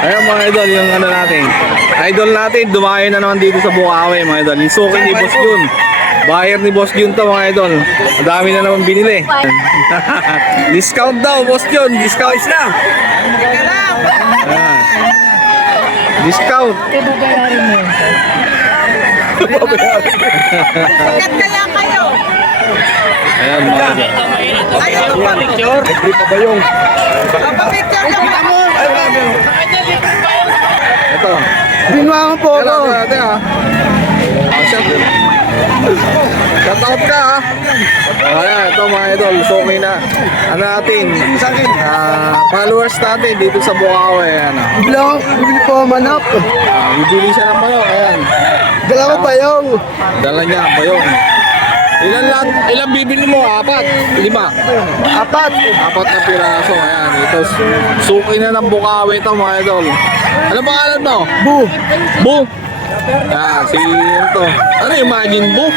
Ayun mga idol, yung ano natin, idol natin, dumayo na naman dito sa Bukawi mga idol. Yung suki ni Boss Jun, buyer ni Boss Jun to mga idol. Ang dami na naman binili. Discount daw Boss Jun, discount na. Ayan. Discount. Sikat kaya kayo. Ayan mga idol. Ayaw pa picture. Agree pa ba yung? Picture ka mo. Ito. Binuha po ako. Shout out ka ha. Ayan, ito mga idol. So okay na. Ano natin? Followers natin dito sa Bukawi. Bibili po manok. Bibili siya ng manok. Ayan. Dalawa pa yung. Dala niya ang bayong. Ilan bibili mo? Apat? 5? Apat. Apat na piraso. Ayan. Ito. Suki na ng Bukawi ito mga idol. Ano pangalan mo? Bu. Bu. Ah, si ito. Ano yung maging Bu?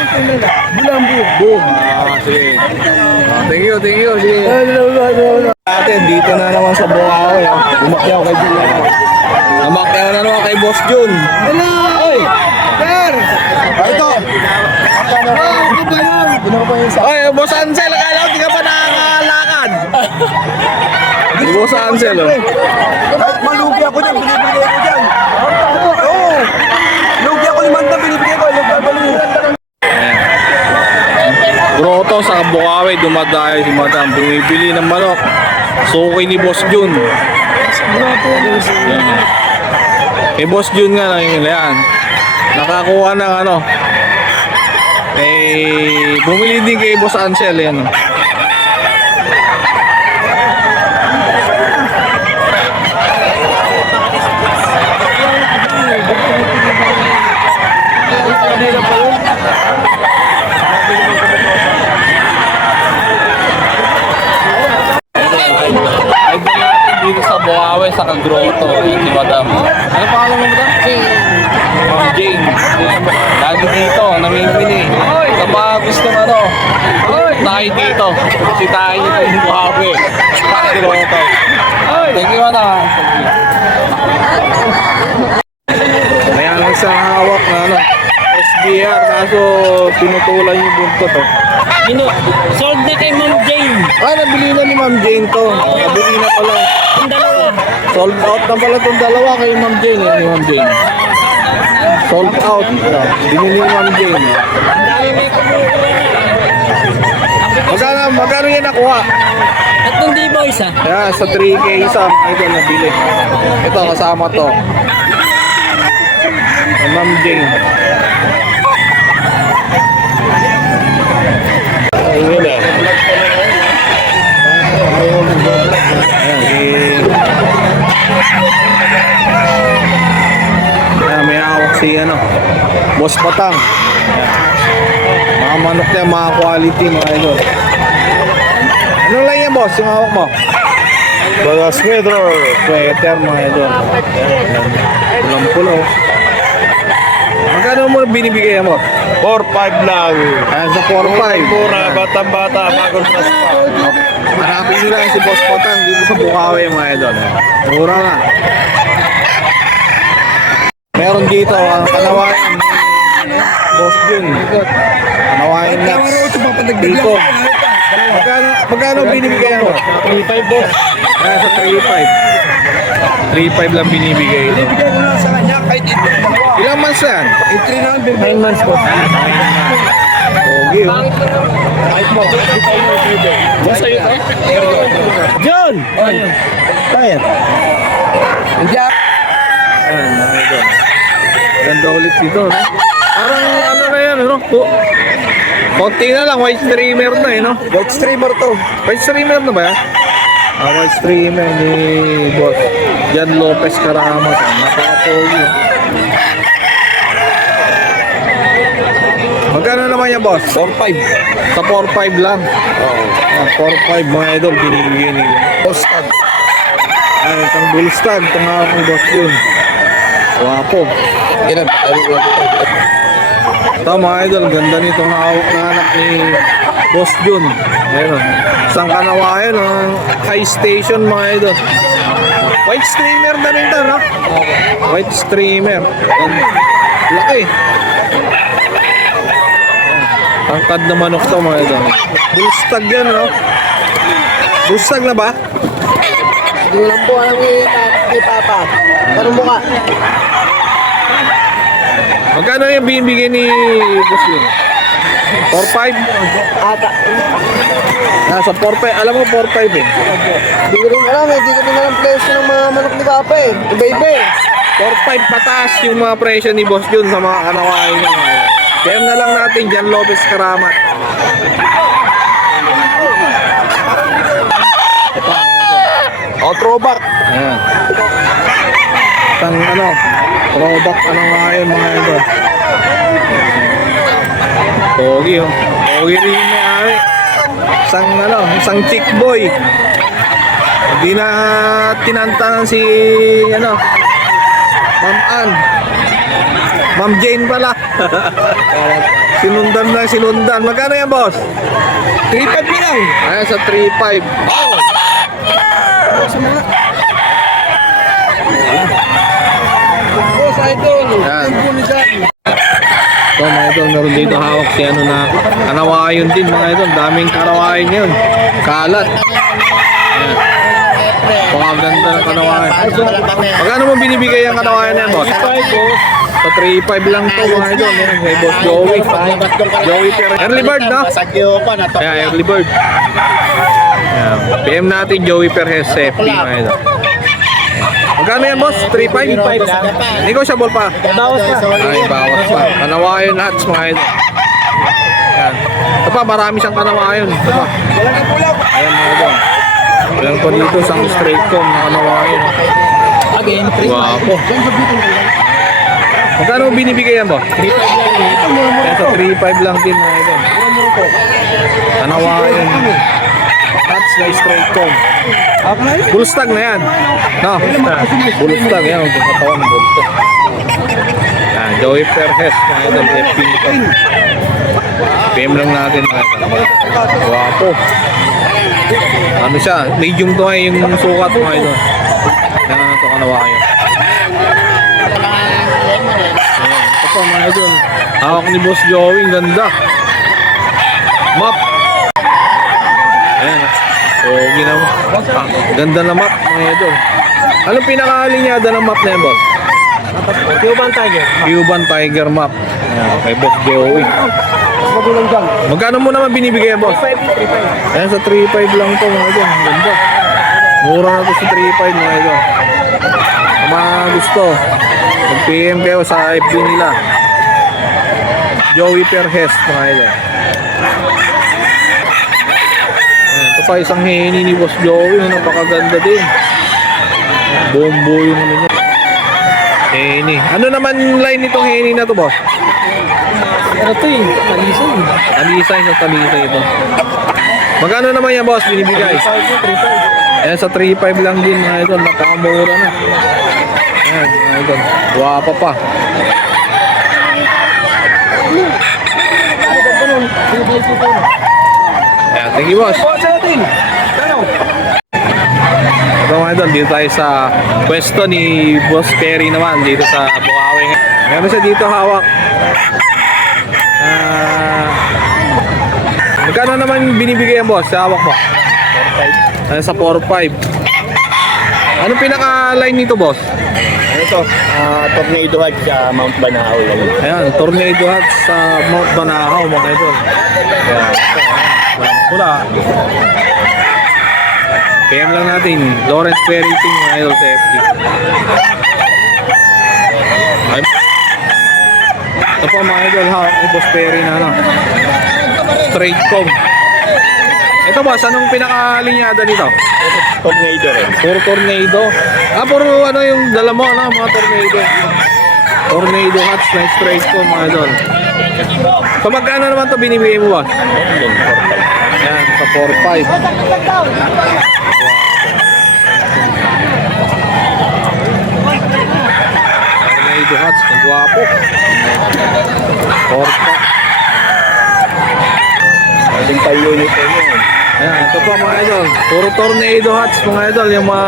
Bulang bu. Bu. Ah, sige. Thank you. Sige. Atin, dito na naman sa Bukawi. Umakyaw kay Jun. Umakyaw na naman kay Boss Jun. Hello. Oy! Sir. Ito. Oy, Boss Ansel, akala ko di ka pa nakakalakad. Boss Ansel, oh. Malugi ako dyan. Binibigay ko dyan. Oo. Lugi ako 5 binibigay ko. Grotto sa Bukawi, dumadayo si Madam. Bumibili ng manok. Suki ni Boss Jun. Yan. Kay Boss Jun nga lang yan. Nakakuha ng ano. Bumili din kay Boss Ansel yan. Dito sa Bukawi, sa Grotto, si Madam. Ano pangalan mo, Madam? Ma'am Jane. Lagi dito, namimili. Kapag gusto na ano, tayo dito. Sitahin nyo yung Bukawi. Sa Grotto. Thank you, Madam. Mayroon lang sa hawak na ano, SBR, kaso pinutulan yung buntot to. Sold na kay Ma'am Jane. Nabili na ni Ma'am Jane to. Nabili na pala. Ang dalawa. Sold out na pala itong dalawa kay Ma'am Jane. Ni Ma'am Jane. Sold out. Binili ni Ma'am Jane. Magkano yan nakuha? At hindi boys ah. Yan, sa 3K isa. Ito nabili. Ito kasama to. Kay Ma'am Jane. Ayun na. May hawak si ano, Boss Patang. Mga manok niya, mga quality, mga idol. Ano lang yan, boss, yung hawak mo? Baga sweater, mga idol. Pulang pulo. Magkano mo binibigay mo? 4-5 lang. Ayan sa 4-5. Mura, batang-bata, bagong press pa. Hanapin nyo lang si Boss Patang dito sa Bukawi, mga idol. Mura nga. Meron dito ang kanawain. Boss Jun. Kanawain nuts. Dito. Magkano binibigay mo? 3-5 boss. Ayan sa 3-5. 3-5 lang binibigay ito. Bigay ko na sa kanya kahit ito. Ilang months yan? 3 lang, 9 months po. Pogi, oh. Kahit mo. Boss, sa'yo to? John! Tayo. Hindi ako. Ayan, mga idol. Ganda ulit dito, no? Parang ano na yan, no? Konti na lang, white streamer na, no? White streamer to. White streamer na ba yan? White streamer ni Boss Jan Lopez Karamas. Napaka-pogi. niya, boss? 4-5. Sa 4-5 lang. Oo. Ayan, 4-5 mga idol, binibigyan nila. Postcard. Ayan, isang bullstag. Ito nga ako, boss yun. Wapo. Ilan? Ito mga idol, ganda nitong hawak na anak ni Boss Jun. Ayan o. Isang kanawayan, high station mga idol. White streamer na rin ito, no? White streamer. Laki. Tangkad na manok to mga idol. Bullstag yan, no? Bullstag na ba? Hindi lang po alam ni Papa. Tanong mo ka. Magkano yung binibigay ni Boss Jun? 4-5? Ata. Nasa 4-5. Alam mo 4-5 eh. Hindi ko rin alam eh. Hindi ko rin alam presyo ng mga manok ni Papa eh. Iba-iba eh. 4-5 pataas yung mga presyo ni Boss Jun sa mga kanawain niya. Kaya na lang natin Jan Lopez Karamat. O, throwback. Ayan. Isang throwback nga yun mga idol. Pogi oh. Pogi rin yung may-ari. Isang chick boy. Hindi na tinantanan si Ma'am Ann. Ma'am Jane pala. Sinundan. Magkano yan, boss? 3-5 lang. Ayan, sa 3.5. Boss, idol. Yan. Tempo ni Jack. So mga idol, meron dito hawak si na kanawayon din mga idol. Daming kanawayon ngayon. Kalat. Ayan. Pangaganda ng kanawayon. Magkano mo binibigay ang kanawayon na yan, boss? 3.5 boss. Sa 3.5 lang to mga idol. Ayan, kay Boss Joey. Joey Perez. Early bird, no? Ayan, early bird. Ayan. PM natin Joey Perez FP mga idol. Magkano yan, boss? 3.5? Negotiable pa. Bawas pa. Ay, bawas pa. Kanawayon hats mga idol. Yan. Ito pa, marami siyang kanawayon. Ito pa. Ayan mga idol. Ayan pa dito, isang straight comb na kanawayon. Again, 3. Wapo. Magkano mo binibigay yan, boss? 3.5 lang. Yan sa 3.5 lang din mga idol. Kanawayon. Hats na straight comb. Bullstag na yan. No? Bullstag yan. Ang katawan ng bullstag. Yan, Joey Perez mga idol. FP nito. PM lang natin mga idol. Wapo. Ano siya? Medium to ay yung sukat mga idol. Yan ano to kanawayon. Ayan. Ito pa mga idol. Hawak ni Boss Joey. Ganda. Map. Ayan. So, ginawa. Ganda na map mga idol. Anong pinakalinyada ng map na yan, boss? Cuban Tiger. Cuban Tiger map. Ayan, kay Boss Joey. Magulang dyan. Magkano mo naman binibigay, boss? 3.5. Ayan, sa 3.5 lang to mga idol. Ganda. Mura na to sa 3.5 mga idol. Kung mga gusto, mag-PM kayo sa FB nila. Joey Perez mga idol. Ayan, ito pa isang heni ni Boss Joey. Napakaganda din. Bombo yung ano niya. Heni. Ano naman yung line nitong heni na to, boss? Ano to eh? Talisay. Talisay sa talisay ito. Magkano naman yan, boss? Binibigay? 3.5. Ayan, sa 3.5 lang din mga idol. Napakamura na. Ayan, mga idol. Wapa pa. Ayan, thank you, boss. Boss natin. Ano? Ito mga idol, dito tayo sa pwesto ni Boss Perry naman. Dito sa Bukawi. Meron siya dito hawak. Magkano naman binibigay ang boss sa hawak mo? 4.5. Sa 4.5. Anong pinaka-line nito, boss? Ano to? Tornado Hut sa Mount Banahaw lang. Ayan, Tornado Hut sa Mount Banahaw, mga idol. Ayan. Pula. PM lang natin, Lawrence Parenting, mga idol sa FB. Ay. Ito po mga idol, hawak ni Boss Perry na ano. Straight comb. Ito boss, anong pinakalinyada nito? Tornado rin. Puro tornado. Puro ano yung dala mo, ano, mga tornado. Tornado hats na straight comb, mga idol. So magkano naman to binibigay mo, boss? Ayan, sa 4-5. Tornado Hats, ang gwapo. 4-5. Pwedeng pa unit po yun. Ayan, ito pa mga idol. Puro Tornado Hats mga idol. Yung mga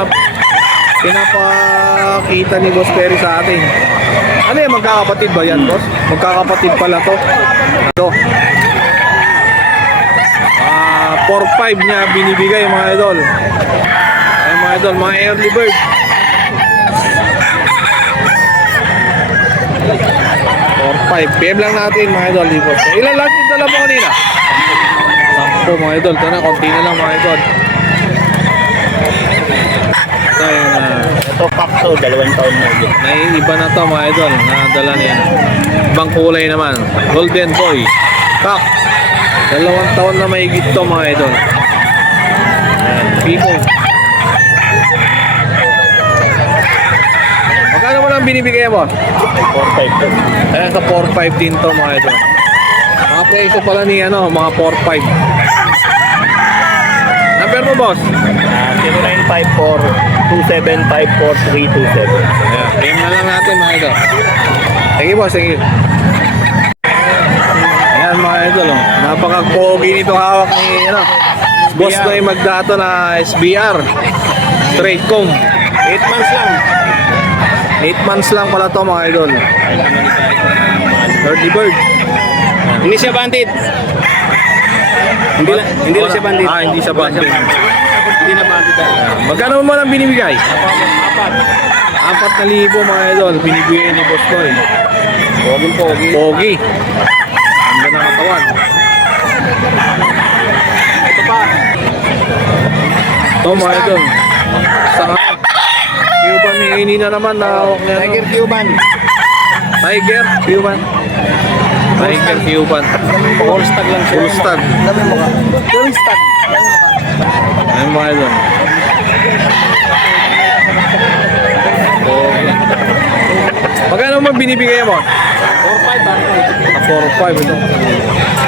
pinapakita ni Boss Perry sa atin. Ano yan, magkakapatid ba yan, boss? Magkakapatid pala to. Ito. 4-5 niya binibigay mga idol. Ayan mga idol, mga early bird. 4-5. PM lang natin mga idol. Ilan lang yung dala mo kanina? 10 mga idol. Ito na, konti na lang mga idol. Ito yung Ito, Pakso, 2 taon na yun. iba na to mga idol. Nadala niya. Ibang kulay naman. Golden Boy. Kak. 2 taon na mahigit to mga idol. Ayan, Pico. Magkano mo lang binibigay mo? 4-5 to. Ayan, sa 4-5 din to mga idol. Mga presyo pala ni ano, mga 4-5. Number mo, boss? 0954-2754-327. Ayan, game na lang natin mga idol. Sige, boss, sige. Ayan mga idol, oh. Napaka-pogi nito hawak ni ano, boss na yung magdato na SBR straight comb. 8 months lang. 8 months lang pala to mga idol. Early bird. Hindi siya bandit. Hindi lang siya bandit. Ah, hindi siya bandit. Hindi na bandit. Magkano mo lang binibigay? 4,000 mga idol binibigay ni Boss Noy. Pogi. Pogi. Ganda ng katawan. Ito pa. Ito mga idol. Saka Cuban ni na naman na hawak niya. Tiger Cuban. Tiger Cuban. Tiger Cuban. Full stag lang siya. Full stag. Full stag. Ayun mga idol. Okay. Magkano mo binibigay mo? 4-5 ba? 4-5 ito.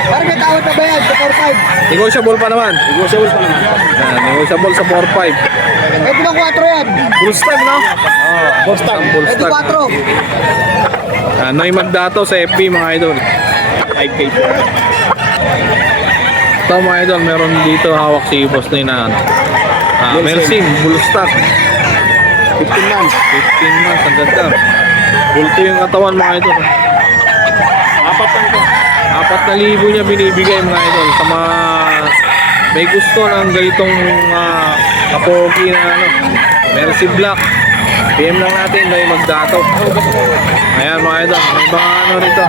Parang may tawad na ba yan sa 4-5? Negotiable pa naman. Negotiable pa naman. Negotiable sa 4-5. Pwede lang 4 yan. Full stag, no? Full stag. Full Pwede stag. 4. Noy Magdato sa FB mga idol. 5K. Ito mga idol, meron dito hawak si Boss Noy na Mersing, full stag. 15 months. 15 months, ang ganda. Bulto yung katawan mga idol. 4 lang to. 4,000 niya binibigay mga idol sa mga may gusto ng ganitong kapogi na ano, Mercy Black. PM lang natin Noy Magdato. Ayan mga idol, may mga ano rito.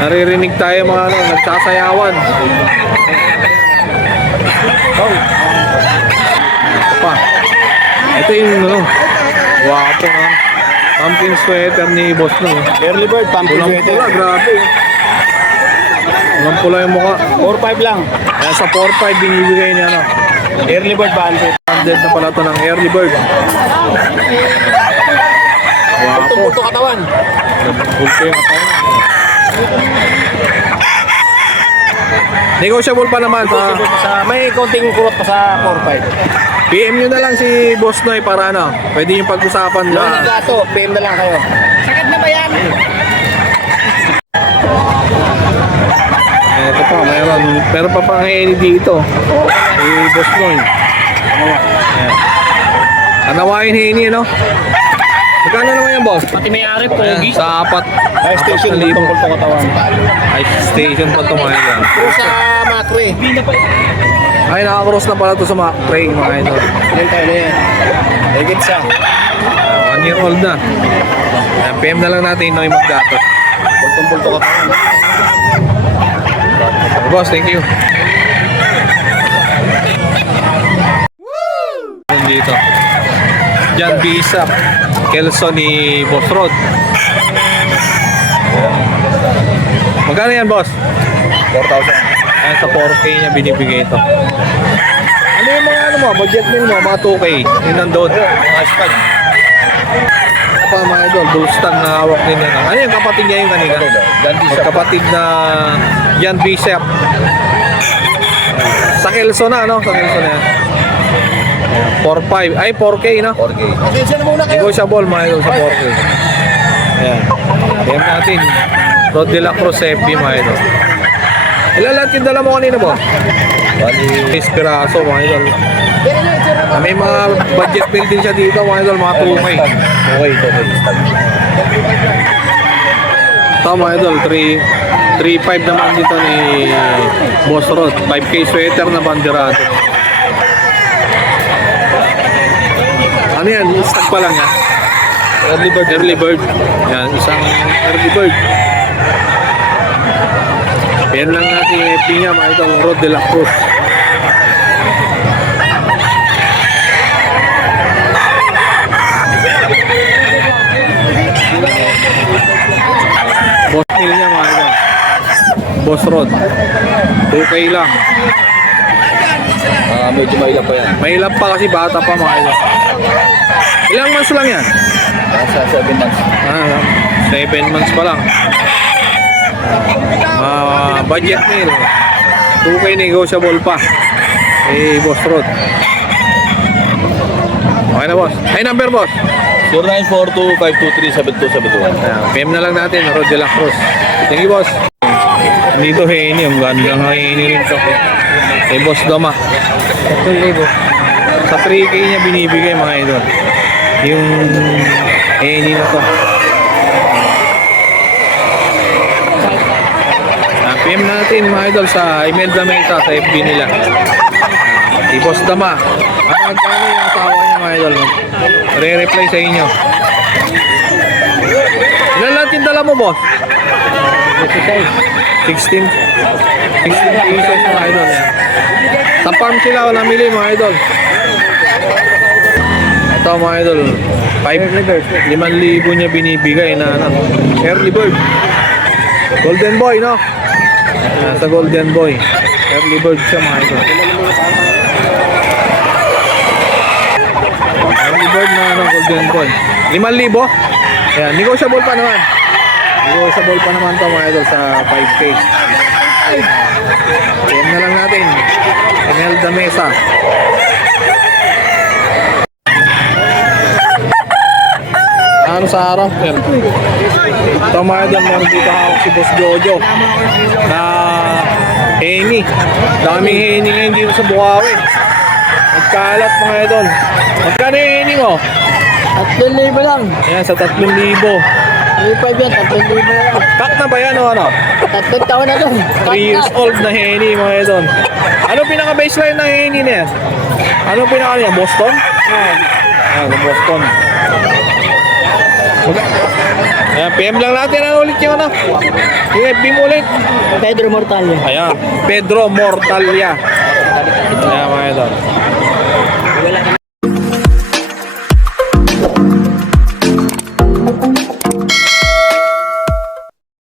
Naririnig tayo mga ano, nagsasayawan. Oh. Ito pa. Ito yung ano, wapo na. Pumpkin sweater ni Boss no. Early bird, pumpkin Pulang sweater. pula, grabe. Pulang pula yung mukha. 4-5 lang. Kaya sa 4-5 binibigay niya ano. Early bird bandit. 100 na pala ito ng early bird. Wapo. Puto katawan. Bulto yung katawan. Negotiable pa naman sa May konting kurot pa sa 4-5. PM nyo na lang si Boss Noy para ano, pwede yung pag-usapan Noy na. Magdato, PM na lang kayo. Sakit na ba yan? Ito pa, meron pa pang Henny dito. Si Boss Noy. Ayan. Anawain Henny, ano? Magkano naman yan, boss? Pati may ari, Ayan, pogi. sa 4. High station, libo. puto katawan. Ice station pa ito mga idol. Pero sa Macre. Ay, nakakross na pala ito sa mga praying mga idol. Yan tayo na yan. Higit siya. 1 year old na. Ayan, PM na lang natin Noy Magdato. Bultong-bulto katawan. Boss, thank you. Dito. Jan Bisa. Kelson ni Boss Rod. Magkano yan, boss? 4,000. Ayan, sa 4K niya binibigay ito. Ano yung mga ano mo, budget meal mo, mga 2K. Yun nandun. Mga spag. pa mga idol. Bullstag na hawak din yan. Ano yung kapatid niya yung kanina? Kapatid na Jan Bishop. Sa Kelso na, no? Sa Kelso na yan. 4.5. Ay, 4K, no? 4K. Attention na muna kayo. Negotiable mga idol sa 4K. Ayan. Ayan natin. Rod de la Cruz FB mga idol. Ilan lang tindala mo kanina po? Espiraso mga idol. May mga budget bill din siya dito mga idol. Mga 2K. Okay, ito. Ito mga idol. 3.5 naman dito ni Boss Rod. 5K sweater na banderado. Ano yan? Stag pa lang yan. Early bird. Early bird. Yan, isang early bird. Yan lang natin yung FB niya mga idol. Rod de la Cruz. Boss meal niya mga idol. Boss Rod. 2K lang. Medyo mailap pa yan. May ilan pa kasi bata pa mga idol. Ilang months lang yan? Nasa 7 months. 7 months pa lang. Budget meal. 2K negotiable pa. Boss Rod. Okay na boss. Ay number boss. 0942-523-7271. PM na lang natin. Rod de la Cruz. Thank you boss. Dito Henny. Ang ganda ng Henny rin to. Boss Doma. 3,000. Sa 3K niya binibigay mga idol. Yung Henny na to. PM natin mga idol sa Imelda Meta sa FB nila. Si Boss Dama. At magkano yung asawa niya mga idol? Re-reply sa inyo. Ilan lang tindala mo boss? 16 pieces mga idol. Yan. Sa farm sila ako namili mga idol. Ito mga idol. 5,000 niya binibigay na ano, early bird. Golden boy no? Sa Golden Boy. Early bird siya mga idol. Early bird na ano, Golden Boy. 5,000. Ayan, negotiable pa naman. Negotiable pa naman to mga idol sa 5K. Ayan na lang natin. Imelda Mesa. Ano sa araw? Ayan. Ito mga idol, meron dito hawak si Boss Jojo na Henny. Daming Henny ngayon dito sa Bukawi. Nagkalat mga idol. Magkano yung Henny mo? 3,000 lang. Ayan, sa 3,000. 3,500 yan, 3,000 na lang. Cut na ba yan o ano? 3 taon na doon. 3 years old na Henny mga idol. Ano pinaka-baseline ng Henny na yan? Ano pinaka niya? Boston? Ayan, Boston. Ayan, PM lang natin ano ulit yung ano. Yung FB mo ulit. Pedro Mortal yan. Ayan, Pedro Mortalia. Ayan mga idol.